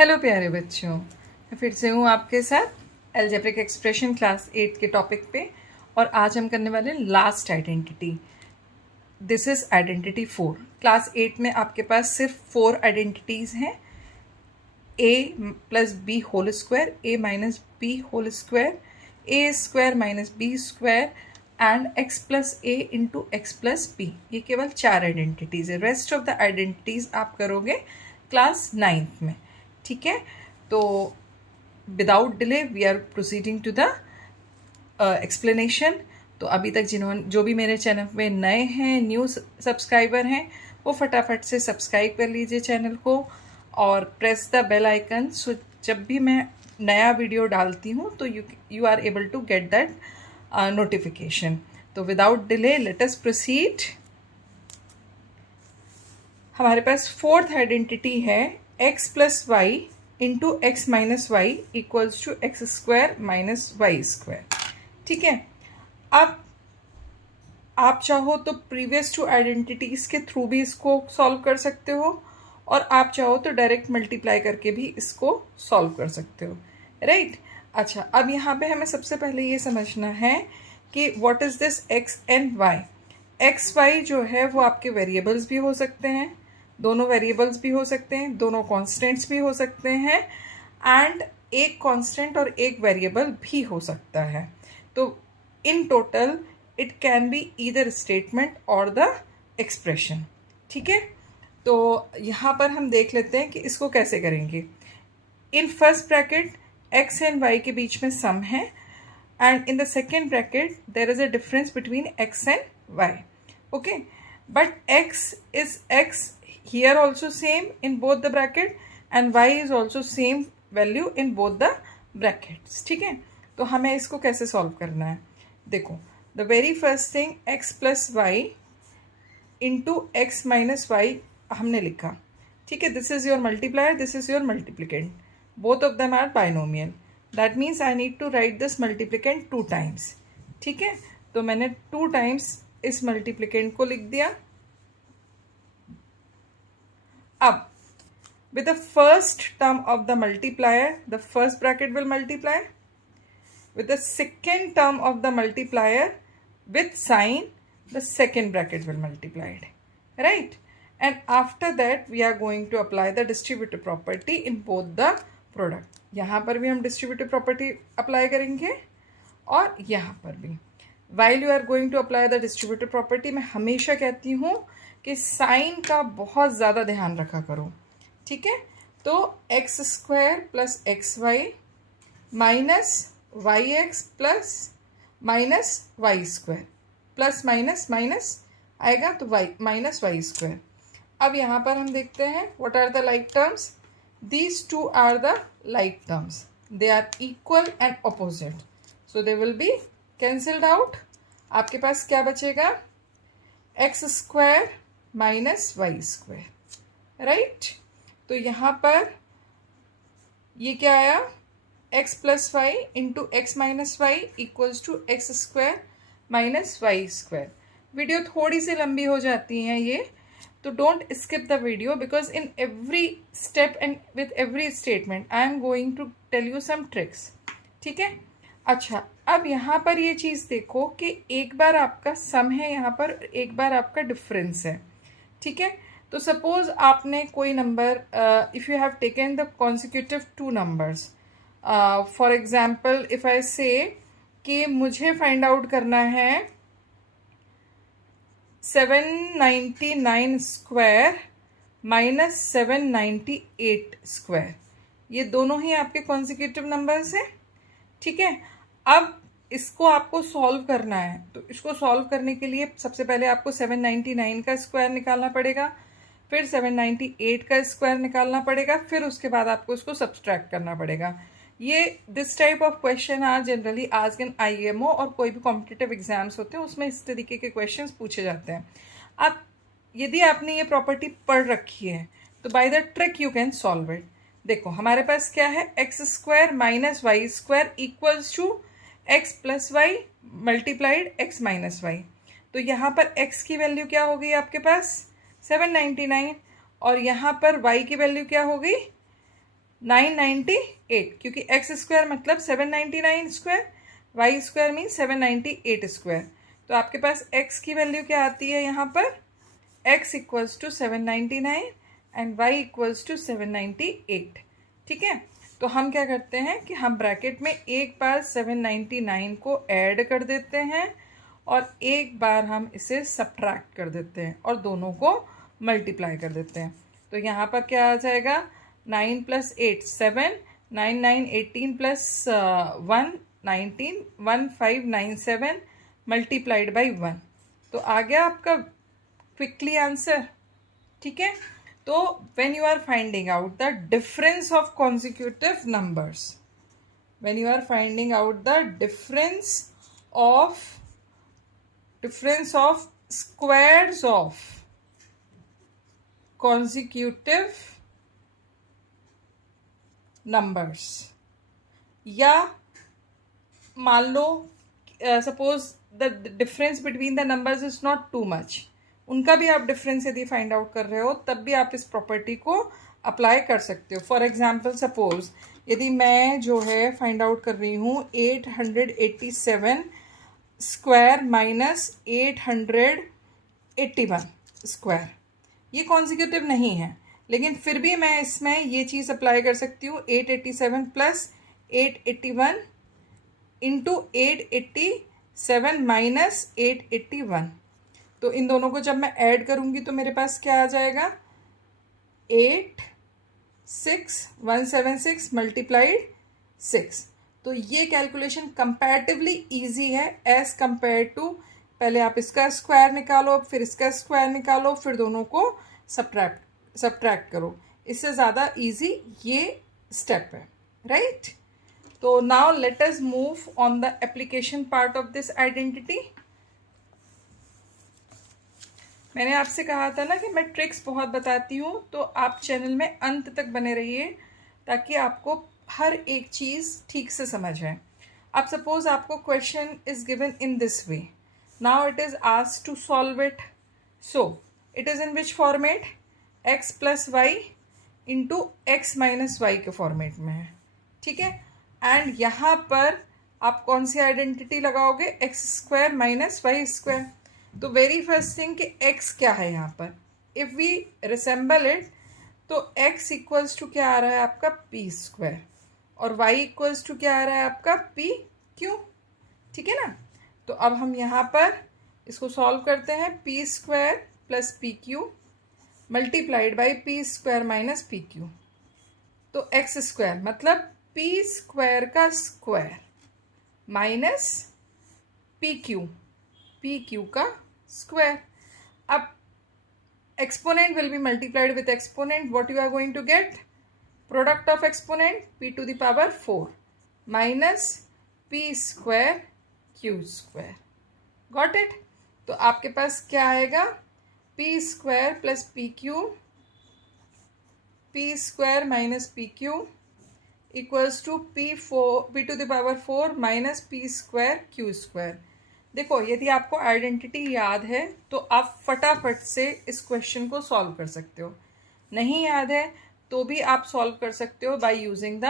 Hello प्यारे बच्चों, मैं फिर से हूँ आपके साथ अलजेब्रिक एक्सप्रेशन क्लास 8 के टॉपिक पे। और आज हम करने वाले हैं last identity. This is identity 4। Class 8 में आपके पास सिर्फ 4 आइडेंटिटीज़ हैं। a plus b whole square, a minus b whole square, a square minus b square and x plus a into x plus b. ये केवल 4 आइडेंटिटीज़ है। Rest of the identities आप करोगे क्लास 9th में। ठीक है, तो without delay we are proceeding to the explanation. तो अभी तक जो भी मेरे चैनल में नए हैं, न्यू सब्सक्राइबर हैं, वो फटाफट से सब्सक्राइब कर लीजिए चैनल को और press the bell icon. So जब भी मैं नया वीडियो डालती हूँ तो you are able to get that notification. तो without delay let us proceed. हमारे पास फोर्थ आइडेंटिटी है x plus Y into x minus Y equals to x square minus Y square. ठीक है, अब आप चाहो तो प्रीवियस टू आइडेंटिटीज के थ्रू भी इसको सॉल्व कर सकते हो और आप चाहो तो डायरेक्ट मल्टीप्लाई करके भी इसको सॉल्व कर सकते हो, राइट। अच्छा, अब यहाँ पे हमें सबसे पहले ये समझना है कि what is this x and y। X y जो है वो आपके वेरिएबल्स भी हो सकते हैं, दोनों वेरिएबल्स भी हो सकते हैं, दोनों कॉन्स्टेंट्स भी हो सकते हैं एंड एक कांस्टेंट और एक वेरिएबल भी हो सकता है। तो in total it can be either statement और द एक्सप्रेशन। ठीक है, तो यहाँ पर हम देख लेते हैं कि इसको कैसे करेंगे। In first bracket x and y के बीच में सम है and in the second bracket there is a difference between x and y। Okay, but x is x here also same in both the bracket and y is also same value in both the brackets। ठीक है, तो हमें इसको कैसे solve करना है। देखो, the very first thing x plus Y into x minus y हमने लिखा। ठीक है, this is your multiplier, this is your multiplicand, both of them are binomial. That means I need to write this multiplicand 2 times. ठीक है, तो मैंने 2 times इस multiplicand को लिख दिया। अब with the first term of the multiplier, the first bracket will multiply. With the second term of the multiplier with sign, the second bracket will multiply it, right? And after that we are going to apply the distributive property in both the product. यहाँ पर भी हम distributive property apply करेंगे और यहाँ पर भी। While you are going to apply the distributive property, मैं हमेशा कहती हूँ कि साइन का बहुत ज़्यादा ध्यान रखा करो। ठीक है, तो x square plus x y minus y x plus minus Y square plus minus minus आएगा तो वाई माइनस वाई स्क्वायर। अब यहाँ पर हम देखते हैं what are the like terms. These two are the like terms, they are equal and opposite, so they will be cancelled out. आपके पास क्या बचेगा, x square minus Y square, right. तो यहाँ पर ये क्या आया, x plus Y into x minus Y equals to x square minus Y square. Video थोड़ी सी लंबी हो जाती है ये, तो don't skip the video because in every step and with every statement I am going to tell you some tricks. ठीक है, अच्छा, अब यहाँ पर ये चीज़ देखो कि एक बार आपका सम है यहाँ पर, एक बार आपका डिफरेंस है। ठीक है, तो सपोज आपने कोई number, if you have taken the consecutive 2 numbers, for example if I से कि मुझे फाइंड आउट करना है 799 स्क्वायर माइनस 798 स्क्वायर, ये दोनों ही आपके कॉन्सिक्यूटिव नंबर्स हैं। ठीक है, अब इसको आपको सॉल्व करना है, तो इसको सॉल्व करने के लिए सबसे पहले आपको 799 का स्क्वायर निकालना पड़ेगा, फिर 798 का स्क्वायर निकालना पड़ेगा, फिर उसके बाद आपको इसको सब्सट्रैक्ट करना पड़ेगा। ये this type of question are generally asked in IMO और कोई भी कॉम्पिटिटिव एग्जाम्स होते हैं उसमें इस तरीके के क्वेश्चंस पूछे जाते हैं। अब यदि आपने ये प्रॉपर्टी पढ़ रखी है तो by the trick you can solve it. देखो, हमारे पास क्या है, x square minus Y square equals to x plus y multiplied x minus y. तो यहाँ पर x की वैल्यू क्या हो गई आपके पास 799 और यहाँ पर y की वैल्यू क्या हो गई 998, क्योंकि एक्स स्क्वायर मतलब 799 square, y square mean 798 square. तो आपके पास एक्स की वैल्यू क्या आती है यहाँ पर, x equals to 799 and y equals to 798। ठीक है, तो हम क्या करते हैं कि हम ब्रैकेट में एक बार 799 को ऐड कर देते हैं और एक बार हम इसे सब्ट्रैक्ट कर देते हैं और दोनों को मल्टीप्लाई कर देते हैं। तो यहाँ पर क्या आ जाएगा, 9 + 8 7, 9 9 18 प्लस 1 19, 1597 मल्टीप्लाइड बाई 1। तो आ गया आपका क्विकली आंसर। ठीक है, तो when you are finding out the difference of consecutive numbers, when you are finding out the difference of squares of consecutive numbers, या मान लो suppose the difference between the numbers is not too much, उनका भी आप difference यदि find out कर रहे हो तब भी आप इस प्रॉपर्टी को अप्लाई कर सकते हो। फॉर एग्जाम्पल सपोज यदि मैं जो है फाइंड आउट कर रही हूँ 887 स्क्वायर माइनस 881 स्क्वायर, ये कॉन्जिक्यूटिव नहीं है, लेकिन फिर भी मैं इसमें ये चीज़ अप्लाई कर सकती हूँ 887 प्लस 881 इंटू 887 माइनस 881। तो इन दोनों को जब मैं ऐड करूँगी तो मेरे पास क्या आ जाएगा, 86176 मल्टीप्लाइड 6। तो ये कैलकुलेशन कंपैरेटिवली इजी है एज़ कंपेयर टू, पहले आप इसका स्क्वायर निकालो फिर इसका स्क्वायर निकालो फिर दोनों को सब्ट्रैक्ट करो, इससे ज़्यादा इजी ये स्टेप है, राइट। तो now let us move on the application part of this identity. मैंने आपसे कहा था ना कि मैं ट्रिक्स बहुत बताती हूँ, तो आप चैनल में अंत तक बने रहिए ताकि आपको हर एक चीज़ ठीक से समझ आए। अब सपोज आपको question is given in this way, now it is asked to solve it, so it is in which format, x plus y into x minus y के फॉर्मेट में है। ठीक है, एंड यहाँ पर आप कौन सी आइडेंटिटी लगाओगे, x square minus Y square. तो वेरी फर्स्ट थिंग कि x क्या है यहाँ पर, इफ़ वी रिसेंबल इट तो x इक्वल्स टू क्या आ रहा है आपका p स्क्वायर और y इक्वल्स टू क्या आ रहा है आपका p क्यू। ठीक है ना, तो अब हम यहाँ पर इसको सॉल्व करते हैं, p square plus p q multiplied by p square minus p q. तो एक्स स्क्वायर मतलब पी स्क्वायर का स्क्वायर माइनस पी क्यू का स्क्वायर। अब exponent will be multiplied with exponent, what you are going to get, product of exponent p to the power 4 minus p square q square. Got it. तो आपके पास क्या आएगा, p square plus p square minus p Q equals to p to the power 4 minus p square q square. देखो यदि आपको identity याद है तो आप फटाफट से इस क्वेश्चन को सॉल्व कर सकते हो, नहीं याद है तो भी आप सॉल्व कर सकते हो by using the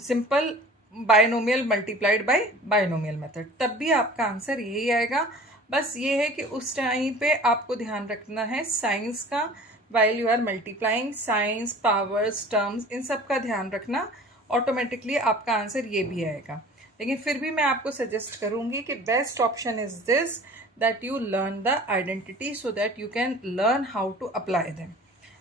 simple binomial multiplied by binomial method, तब भी आपका आंसर यही आएगा। बस ये है कि उस टाइम पे आपको ध्यान रखना है साइंस का, while you are multiplying, signs powers terms इन सब का ध्यान रखना, ऑटोमेटिकली आपका आंसर ये भी आएगा। लेकिन फिर भी मैं आपको सजेस्ट करूँगी कि best option is this, that you learn the identity so that you can learn how to apply them.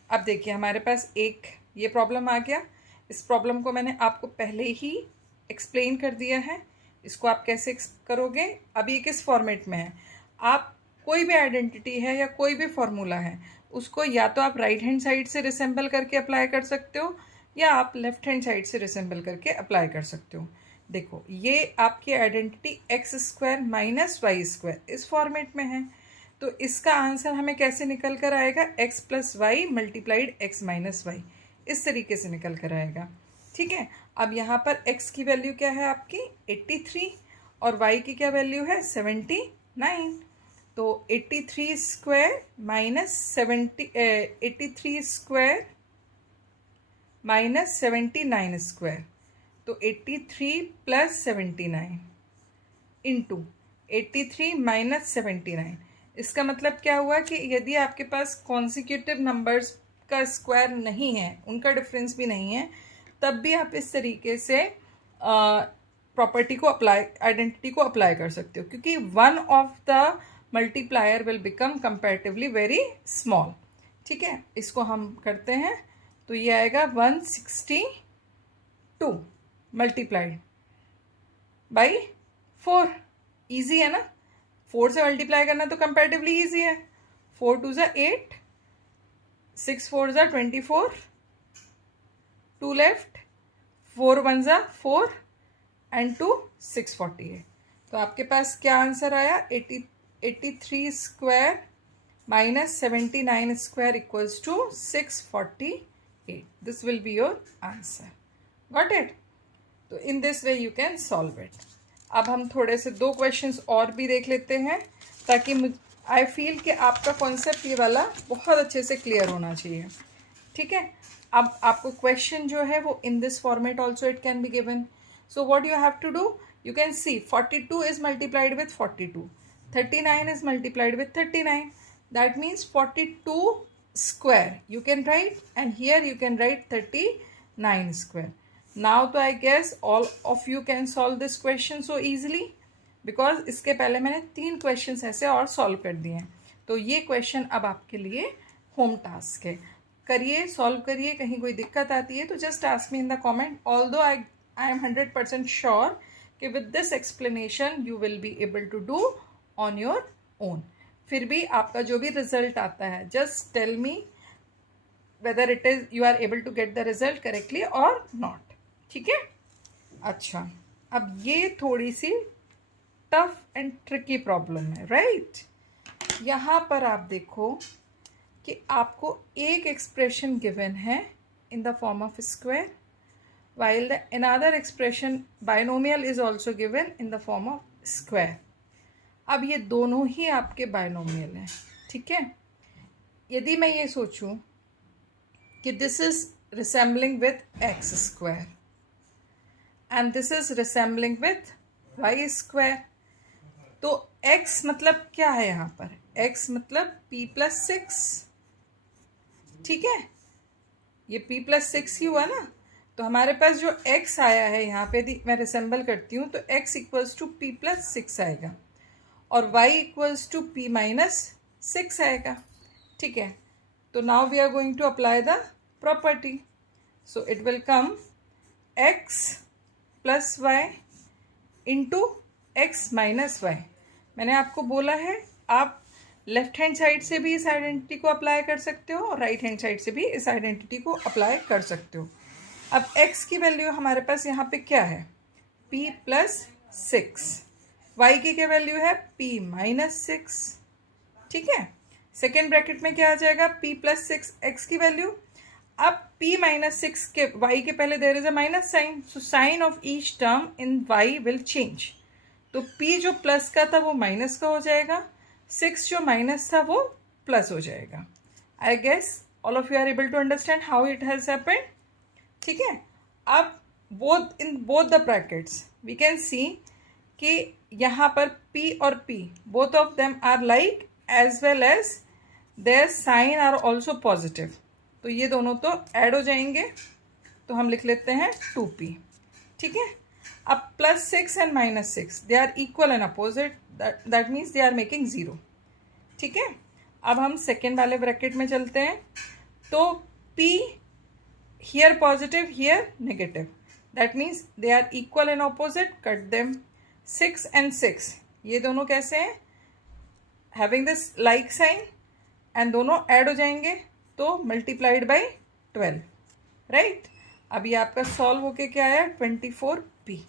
अब देखिए हमारे पास एक ये प्रॉब्लम आ गया, इस प्रॉब्लम को मैंने आपको पहले ही एक्सप्लेन कर दिया है, इसको आप कैसे करोगे। अब ये किस फॉर्मेट में है, आप कोई भी आइडेंटिटी है या कोई भी फॉर्मूला है उसको या तो आप राइट हैंड साइड से रिसेंबल करके अप्लाई कर सकते हो या आप लेफ्ट हैंड साइड से रिसेंबल करके अप्लाई कर सकते हो। देखो ये आपकी identity x square minus Y square इस फॉर्मेट में है, तो इसका आंसर हमें कैसे निकल कर आएगा, x plus y multiplied x minus y, इस तरीके से निकल कर आएगा। ठीक है, अब यहाँ पर x की वैल्यू क्या है आपकी 83 और y की क्या वैल्यू है 79। तो 83 square minus 83 square minus 79 square, तो 83 प्लस 79 इंटू 83 माइनस 79। इसका मतलब क्या हुआ कि यदि आपके पास कॉन्सिक्यूटिव नंबर्स का स्क्वायर नहीं है, उनका डिफरेंस भी नहीं है, तब भी आप इस तरीके से प्रॉपर्टी को अप्लाई, आइडेंटिटी को अप्लाई कर सकते हो, क्योंकि one of the multiplier will become comparatively very small. ठीक है, इसको हम करते हैं तो ये आएगा 162 मल्टीप्लाइड बाई 4। ईजी है ना, 4 से मल्टीप्लाई करना तो कंपैरेटिवली ईजी है। 4 2 ज़ा 8, 6 4 ज़ा 24, 2 लेफ्ट, 4 1 ज़ा 4 एंड 2 648। तो आपके पास क्या आंसर आया? 83 square minus 79 square equals to 648। This will be your answer. Got it? तो in this way you can solve it. अब हम थोड़े से 2 क्वेश्चंस और भी देख लेते हैं, ताकि आई फील कि आपका कॉन्सेप्ट ये वाला बहुत अच्छे से क्लियर होना चाहिए। ठीक है, अब आपको क्वेश्चन जो है वो in this format also it can be given. So what you have to do, you can see 42 is multiplied with 42, 39 is multiplied with 39, that means 42 square you can write, and here you can write 39 square. Now तो I guess all of you can solve this question so easily, because इसके पहले मैंने 3 questions ऐसे और solve कर दिए हैं। तो ये question अब आपके लिए home task है, करिए, solve करिए। कहीं कोई दिक्कत आती है तो just ask me in the comment, although I am 100% sure कि with this explanation you will be able to do on your own। फिर भी आपका जो भी रिजल्ट आता है, just tell me whether it is you are able to get the result correctly or not। ठीक है, अच्छा, अब ये थोड़ी सी टफ एंड ट्रिकी प्रॉब्लम है, राइट? यहाँ पर आप देखो कि आपको एक एक्सप्रेशन गिवन है in the form of square, while the another expression binomial is also given in the form of square। अब ये दोनों ही आपके बायनोमियल हैं। ठीक है, यदि मैं ये सोचूं कि this is resembling with X square and this is resembling with Y square, तो x मतलब क्या है यहाँ पर? x मतलब p प्लस 6। ठीक है, ये p प्लस 6 ही हुआ ना, तो हमारे पास जो x आया है यहाँ पे, यदि मैं रिसेंबल करती हूँ तो x equals to p plus 6 आएगा और y equals to p minus 6 आएगा। ठीक है, तो now we are going to apply the property. So it will come x plus Y into x minus y. मैंने आपको बोला है आप लेफ्ट हैंड साइड से भी इस आइडेंटिटी को अप्लाई कर सकते हो और राइट हैंड साइड से भी इस आइडेंटिटी को अप्लाई कर सकते हो। अब x की वैल्यू हमारे पास यहाँ पे क्या है? p plus 6। y की क्या वैल्यू है? p minus 6। ठीक है, सेकेंड ब्रैकेट में क्या आ जाएगा? p प्लस 6 x की वैल्यू। अब p माइनस 6 के y के पहले there is a minus sign, so sign of each term in y will change. तो p जो प्लस का था वो माइनस का हो जाएगा, 6 जो माइनस था वो प्लस हो जाएगा। I guess all of you are able to understand how it has happened. ठीक है, अब both in both the brackets we can see कि यहाँ पर p और p both of them are like as well as their sign are also positive, तो ये दोनों तो ऐड हो जाएंगे, तो हम लिख लेते हैं 2p। ठीक है, अब plus 6 and minus 6 they are equal and opposite, that means they are making 0। ठीक है, अब हम सेकेंड वाले ब्रैकेट में चलते हैं, तो p here positive, here negative, that means they are equal and opposite, cut them। 6 and 6 ये दोनों कैसे हैं? having this like sign, and दोनों ऐड हो जाएंगे तो multiplied by 12, राइट? अब ये आपका सॉल्व होके क्या आया? 24p।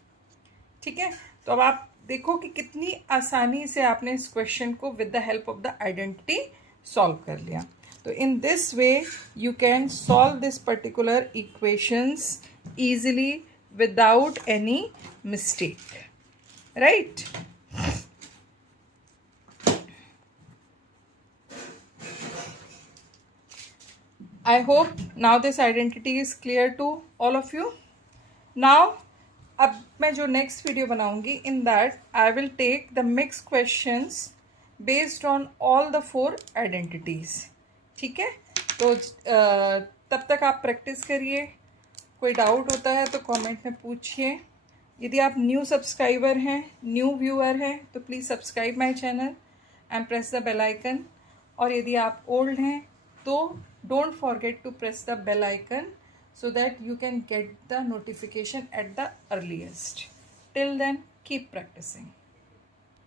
ठीक है, तो अब आप देखो कि कितनी आसानी से आपने इस क्वेश्चन को with the help of the identity solve कर लिया। So in this way you can solve this particular equations easily without any mistake, right? I hope now this identity is clear to all of you. Now अब मैं जो next video बनाऊंगी, in that I will take the mix questions based on all the 4 identities. ठीक है, तो तब तक आप प्रैक्टिस करिए. कोई डाउट होता है तो कमेंट में पूछिए. यदि आप न्यू सब्सक्राइबर हैं, न्यू व्यूअर हैं, तो please subscribe my channel and press the bell icon. और यदि आप ओल्ड हैं तो don't forget to press the bell icon so that you can get the notification at the earliest. Till then, keep practicing.